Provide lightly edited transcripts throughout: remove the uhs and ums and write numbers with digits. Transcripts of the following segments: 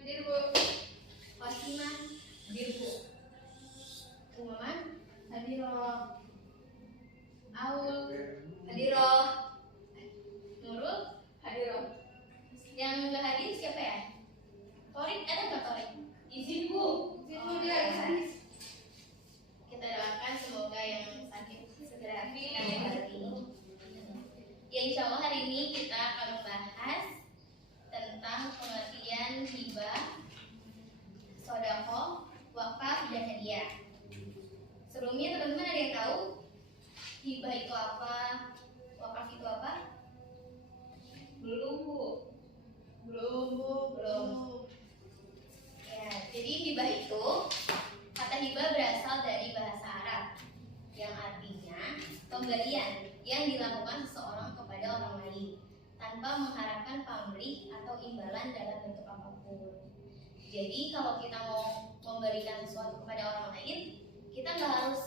hadir Bu. Fatimah, hadir Bu. Umaman, hadir. Aul, hadir. Nurul, hadir. Yang nggak hadir siapa ya? Torik, ada nggak Torik? Izin Bu. Izin Bu, dia lagi sakit. Kita doakan semoga yang sakit segera kembali. Ya, insya Allah hari ini kita akan membahas tentang pengertian hibah, sodaqah, wakaf, dan hadiah. Sebelumnya teman-teman ada yang tahu hibah itu apa, wakaf itu apa? Belum Bu. Belum. Ya, jadi hibah itu, kata hibah berasal dari bahasa Arab yang artinya pemberian yang dilakukan seseorang kepada orang lain tanpa mengharapkan pamrih atau imbalan dalam bentuk apapun. Jadi kalau kita mau memberikan sesuatu kepada orang lain, kita nggak harus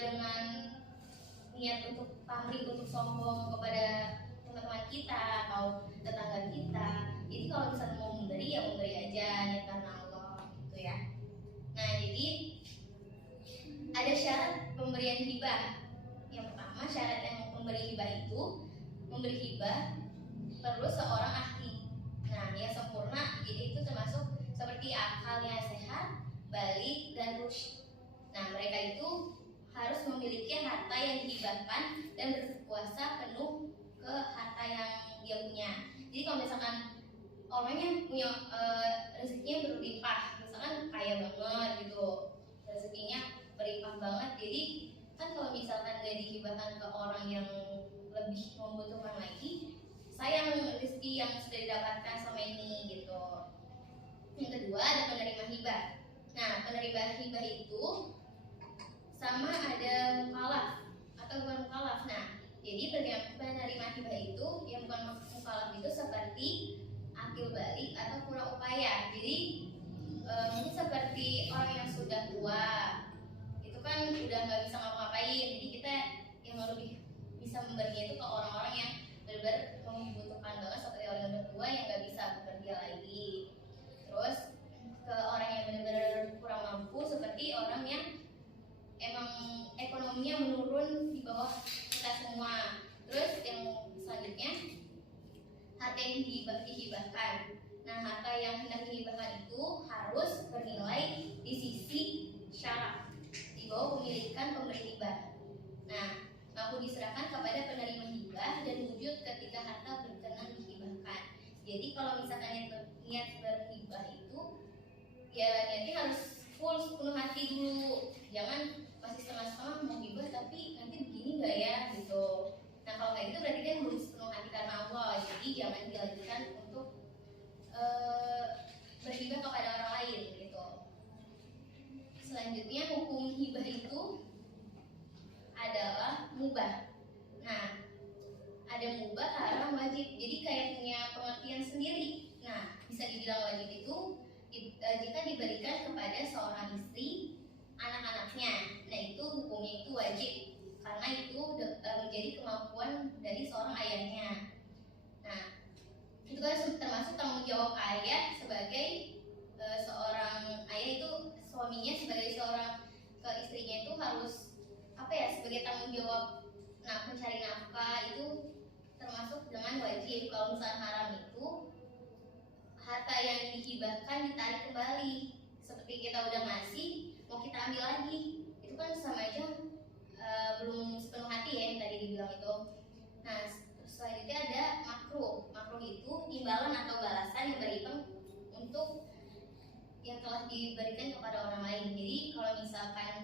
dengan niat untuk pamrih, untuk sombong kepada teman-teman kita atau tetangga kita. Jadi kalau misalnya mau memberi, ya memberi aja niat karena Allah gitu ya. Nah, jadi ada syarat pemberian hibah. Yang pertama, syarat yang memberi hibah itu, memberi hibah perlu seorang ahli. Nah, yang sempurna itu termasuk seperti akalnya sehat, balik, dan rusyd. Nah, mereka itu harus memiliki harta yang dihibahkan dan berkuasa penuh ke harta yang dia punya. Jadi kalau misalkan orangnya punya rezekinya berlimpah, misalkan kaya banget gitu, rezekinya berlimpah banget, jadi kan kalau misalkan gak dihibahkan ke orang yang lebih membutuhkan lagi, sayang rezeki yang sudah didapatkan selama ini gitu. Yang kedua, ada penerima hibah. Nah, penerima hibah itu sama ada mukallaf atau bukan mukallaf. Nah, jadi penerima hibah itu yang bukan mukallaf itu seperti akil balik atau kurang upaya. Jadi mungkin seperti orang yang sudah tua, itu kan udah nggak bisa ngapa-ngapain. Jadi kita yang lebih bisa memberinya itu ke orang-orang yang benar-benar membutuhkan banget, seperti orang yang udah tua yang nggak bisa bekerja lagi. Terus ke orang yang benar-benar kurang mampu, seperti orang yang emang ekonominya menurun di bawah kita semua. Terus yang selanjutnya, harta yang dihibahkan. Nah, harta yang hendak dihibahkan itu harus bernilai di sisi syarak di bawah pemilikan pemberi hibah. Nah, mampu diserahkan kepada penerima hibah dan wujud ketika harta berkenan dihibahkan. Jadi kalau misalkan niat berhibah itu, ya niatnya harus full, sepenuh hati dulu. Jangan masih setengah-setengah mau hibah tapi nanti begini nggak ya gitu. Nah, kalau kayak gitu berarti kan belum sepenuh hati karena Allah. Jadi jangan dilanjutkan untuk berhibah kepada orang lain gitu. Selanjutnya, hukum hibah itu adalah mubah. Nah, ada mubah, haram, wajib. Jadi kayak punya pengertian sendiri. Nah, bisa dibilang wajib itu jika diberikan kepada seorang istri anak-anaknya. Nah, itu hukumnya itu wajib karena itu menjadi kemampuan dari seorang ayahnya. Nah, itu kan termasuk tanggung jawab ayah sebagai seorang ayah, itu suaminya sebagai seorang ke istrinya itu harus sebagai tanggung jawab mencari nafkah, itu termasuk dengan wajib. Kalau misalnya haram itu harta yang dihibahkan ditarik kembali, seperti kita udah ngasih mau kita ambil lagi, itu kan sama aja belum sepenuh hati ya yang tadi dibilang itu. Nah, selanjutnya ada makruh. Makruh itu imbalan atau balasan yang berikan untuk yang telah diberikan kepada orang lain. Jadi kalau misalkan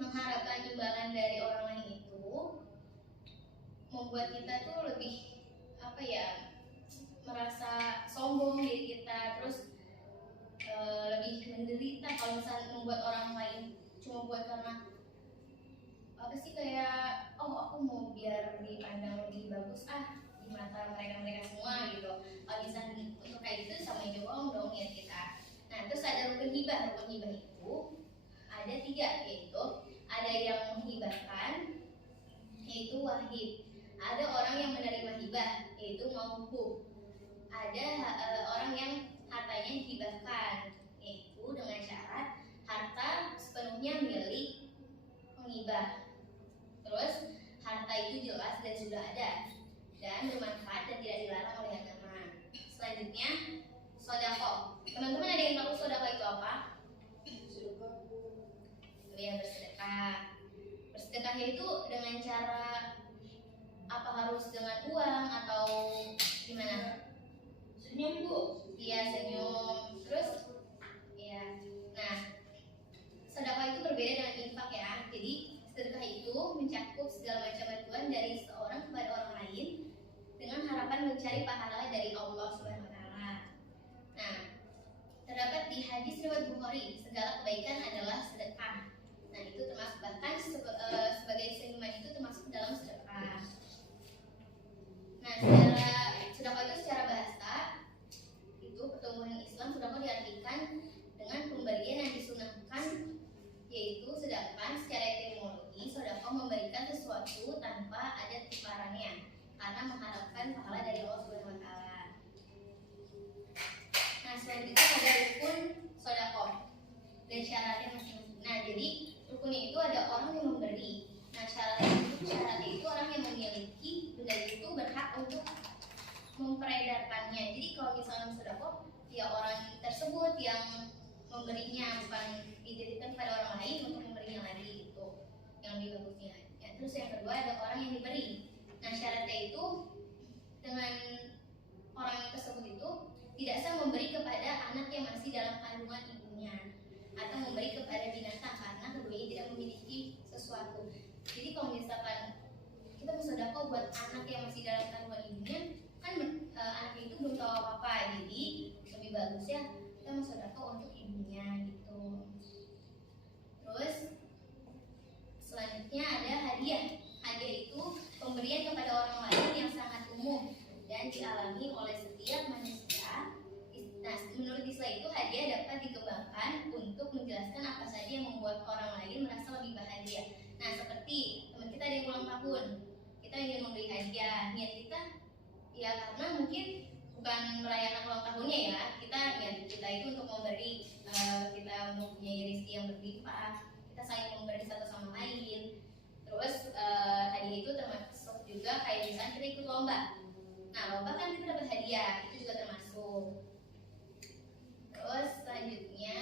mengharapkan imbalan dari orang lain itu membuat kita tuh lebih merasa sombong diri kita, terus lebih menderita. Kalau misalnya membuat orang lain cuma buat karena kayak aku mau biar dipandang lebih bagus di mata mereka semua gitu. Kalau misalnya untuk kayak gitu sama aja bohong dong niat kita. Nah, terus ada rukun hibah. Rukun hibah itu ada 3, yaitu ada yang menghibahkan, yaitu wahib. Ada orang yang menerima hibah, yaitu mauhub. Ada orang yang harta harus dengan uang atau gimana? Senyum Bu. Iya, senyum. Terus ya. Nah, sedekah itu berbeda dengan infak ya. Jadi sedekah itu mencakup segala macam bantuan dari seorang kepada orang lain dengan harapan mencari pahala dari Allah Subhanahu wa taala. Nah, terdapat di hadis riwayat Bukhari, segala kebaikan adalah sedekah. Nah, itu termasuk bahkan sebagai senyuman itu termasuk dalam sedekah. Nah, sedekah itu secara bahasa itu pertumbuhan Islam. Sedekah diartikan dengan pemberian yang disunahkan, yaitu sedangkan secara etimologi sedekah memberikan sesuatu tanpa ada tukarannya karena mengharapkan pahala dari Allah Subhanahu wa taala. Nah, selanjutnya ada rukun sedekah dan syaratnya masing-masing. Nah, jadi rukunnya itu ada orang yang memberi. Nah, syaratnya itu orang yang memiliki benda itu berhak untuk memperedarkannya. Jadi kalau misalnya sedekah, ya orang tersebut yang memberinya, bukan dititipkan pada orang lain untuk memberinya lagi, gitu yang lebih bagusnya ya. Terus yang kedua ada orang yang diberi. Nah, syaratnya itu dengan orang tersebut itu tidak sah memberi kepada anak yang masih dalam kandungan ibunya atau memberi kepada binatang karena keduanya tidak memiliki sesuatu. Jadi kalau misalkan kita bersedekah buat anak yang masih dalam kandungan ibunya, kan anaknya itu belum tahu apa-apa, jadi lebih bagus ya kita bersedekah untuk ibunya gitu. Terus selanjutnya ada hadiah. Hadiah itu pemberian kepada orang lain yang sangat umum dan dialami oleh setiap manusia. Nah, menurut Islam itu hadiah dapat dikembangkan untuk menjelaskan apa saja yang membuat orang lain merasa lebih bahagia. Nah, seperti teman kita ada yang ulang tahun, kita ingin memberi hadiah, niat kita ya karena mungkin bukan merayakan ulang tahunnya ya, niat kita itu untuk memberi, kita mempunyai rezeki yang berlimpah, kita saling memberi satu sama lain. Terus hadiah itu termasuk juga kayak misalnya kita ikut lomba. Nah, lomba kan kita dapat hadiah, itu juga termasuk. Terus selanjutnya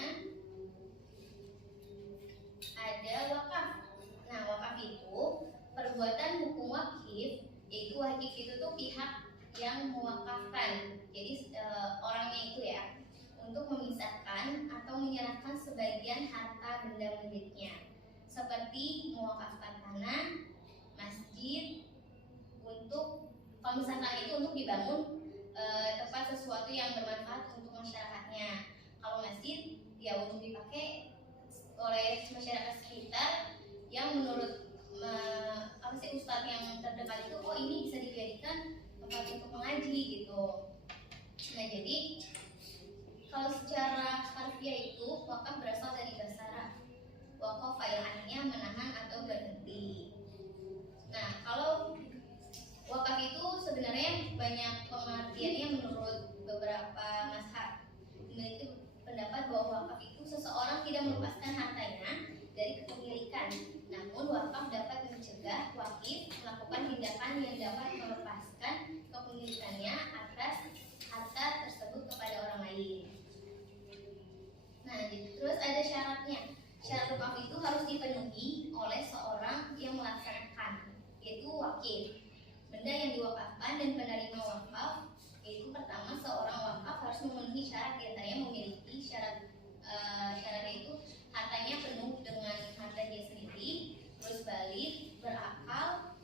ada wakaf. Nah, wakaf itu perbuatan hukum wakif, yaitu wakif itu tuh pihak yang mewakafkan. Jadi orangnya itu ya untuk memisahkan atau menyerahkan sebagian harta benda miliknya, seperti mewakafkan tanah, masjid, untuk kalau misalkan itu untuk dibangun tempat sesuatu yang bermanfaat untuk masyarakatnya. Kalau masjid ya untuk dipakai oleh masyarakat sekitar yang menurut ustadz yang terdekat itu, oh ini bisa dijadikan tempat untuk mengaji gitu. Nah, jadi kalau secara harfiah itu wakaf berasal dari bahasa Arab. Waqafa yang artinya menahan atau berhenti. Nah, kalau wakaf itu sebenarnya banyak pengertiannya menurut beberapa mazhab. Memiliki pendapat bahwa wakaf itu seseorang tidak melepaskan hartanya dari kepemilikan. Namun wakaf dapat mencegah wakif melakukan tindakan yang dapat melepaskan kepemilikannya atas harta tersebut kepada orang lain. Nah, terus ada syaratnya. Syarat wakaf itu harus dipenuhi oleh seorang yang melaksanakan, yaitu wakif. Benda yang diwakafkan dan penerima wakaf, yaitu pertama seorang wakaf harus memenuhi syarat, diantaranya memiliki syaratnya itu hartanya penuh dengan harta dia sendiri, terus balik, berakal.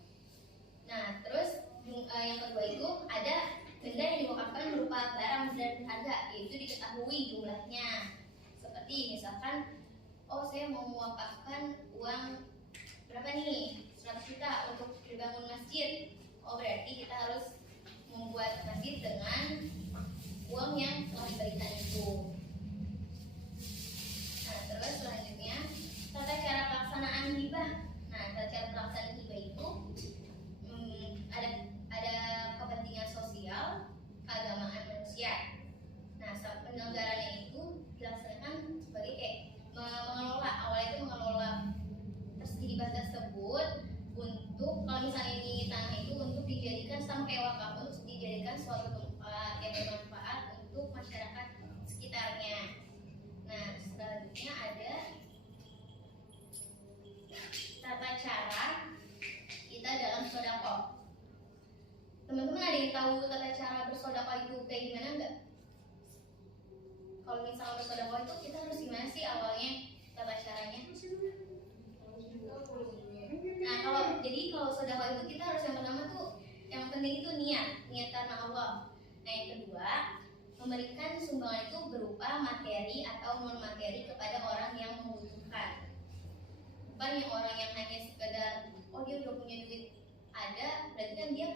Nah, terus yang kedua itu ada benda yang diwakafkan berupa barang dan harga, yaitu diketahui jumlahnya. Seperti misalkan, oh saya mau mewakafkan uang berapa nih, 100 juta untuk dibangun masjid. Oh berarti kita harus membuat masjid dengan uang yang telah diberikan itu. Nah, terus selanjutnya tata cara pelaksanaan hibah. Nah, tata cara pelaksanaan hibah itu ada kepentingan sosial, keagamaan manusia. Nah, penyelenggaranya itu dilaksanakan sebagai kayak mengelola, awalnya itu mengelola hibah tersebut untuk, kalau misalnya ini tanah itu untuk dijadikan sampai wakaf, untuk dijadikan suatu tempat yang bermanfaat untuk masyarakat sekitarnya. penting itu niat karena Allah. Nah, yang kedua, memberikan sumbangan itu berupa materi atau non materi kepada orang yang membutuhkan. Bukan yang orang yang hanya sekedar dia udah punya duit ada, berarti kan dia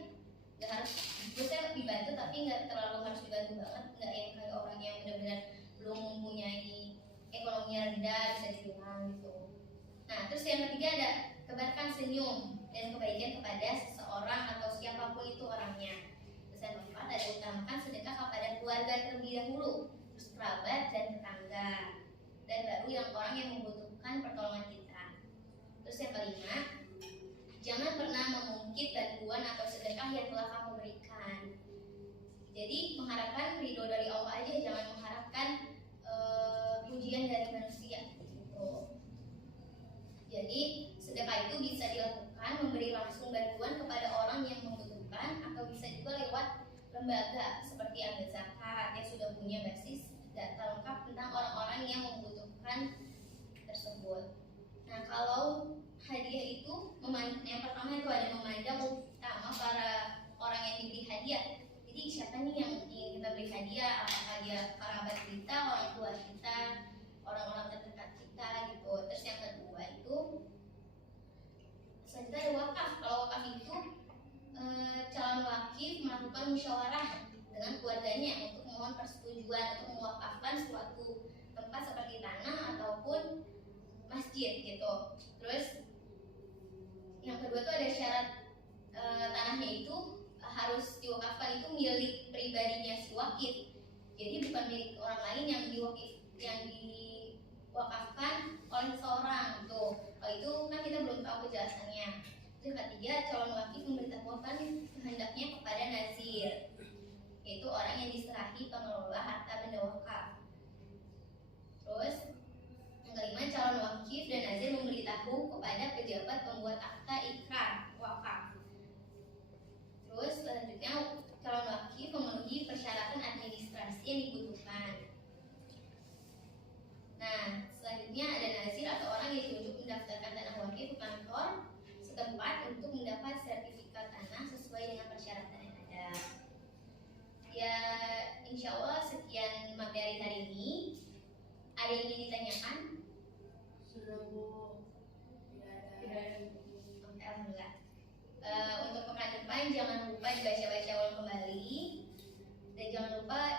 nggak harus, bisa dibantu tapi nggak terlalu harus dibantu banget, nggak yang kayak orang yang benar-benar belum mempunyai ekonominya rendah bisa dibilang gitu. Nah, terus yang ketiga ada tebarkan senyum dan kebaikan kepada seseorang atau siapapun itu orangnya. Terus yang keempat ada utamakan sedekah kepada keluarga terlebih dahulu, terus kerabat dan tetangga, dan baru yang orang yang membutuhkan pertolongan kita. Terus yang kelima, jangan pernah mengungkit bantuan atau sedekah yang telah kamu berikan. Jadi mengharapkan ridho dari Allah aja, jangan mengharapkan pujian dari manusia gitu. Jadi sedekah itu bisa dilakukan memberi langsung bantuan kepada orang yang membutuhkan, atau bisa juga lewat lembaga seperti amil zakat yang sudah punya basis data lengkap tentang orang-orang yang membutuhkan tersebut. Nah, kalau hadiah itu yang pertama itu ada memandang utama para orang yang diberi hadiah. Jadi siapa nih yang ingin kita beri hadiah? Apakah dia kerabat kita, orang tua kita, orang-orang terdekat kita gitu. Terus yang kedua itu selanjutnya ada wakaf. Kalau wakaf itu calon wakif melakukan musyawarah dengan keluarganya untuk memohon persetujuan untuk mewakafkan suatu tempat seperti tanah ataupun masjid gitu. Terus yang kedua itu ada syarat tanahnya itu harus diwakafkan itu milik pribadinya si wakif. Jadi bukan milik orang lain yang diwakafkan oleh seseorang gitu. Kalau itu kan kita belum tahu kejelasannya. Terus ketiga, calon wakif memberitahukan kehendaknya kepada nazir, yaitu orang yang diserahi pengelola harta benda wakaf. Terus yang kelima, calon wakif dan nazir memberitahu kepada pejabat pembuat akta ikrar wakaf. Terus selanjutnya, calon wakif memenuhi persyaratan administrasi yang dibutuhkan. Nah, selanjutnya ada nazir atau orang yang ditunjuk mendaftarkan tanah wakif ke kantor setempat untuk mendapat sertifikat tanah sesuai dengan persyaratan yang ada. Ya, insya Allah sekian materi hari ini. Ada yang ingin ditanyakan? Sudah, Bu. Oke, alhamdulillah. Untuk pekan depan jangan lupa dibaca-baca ulang kembali, dan jangan lupa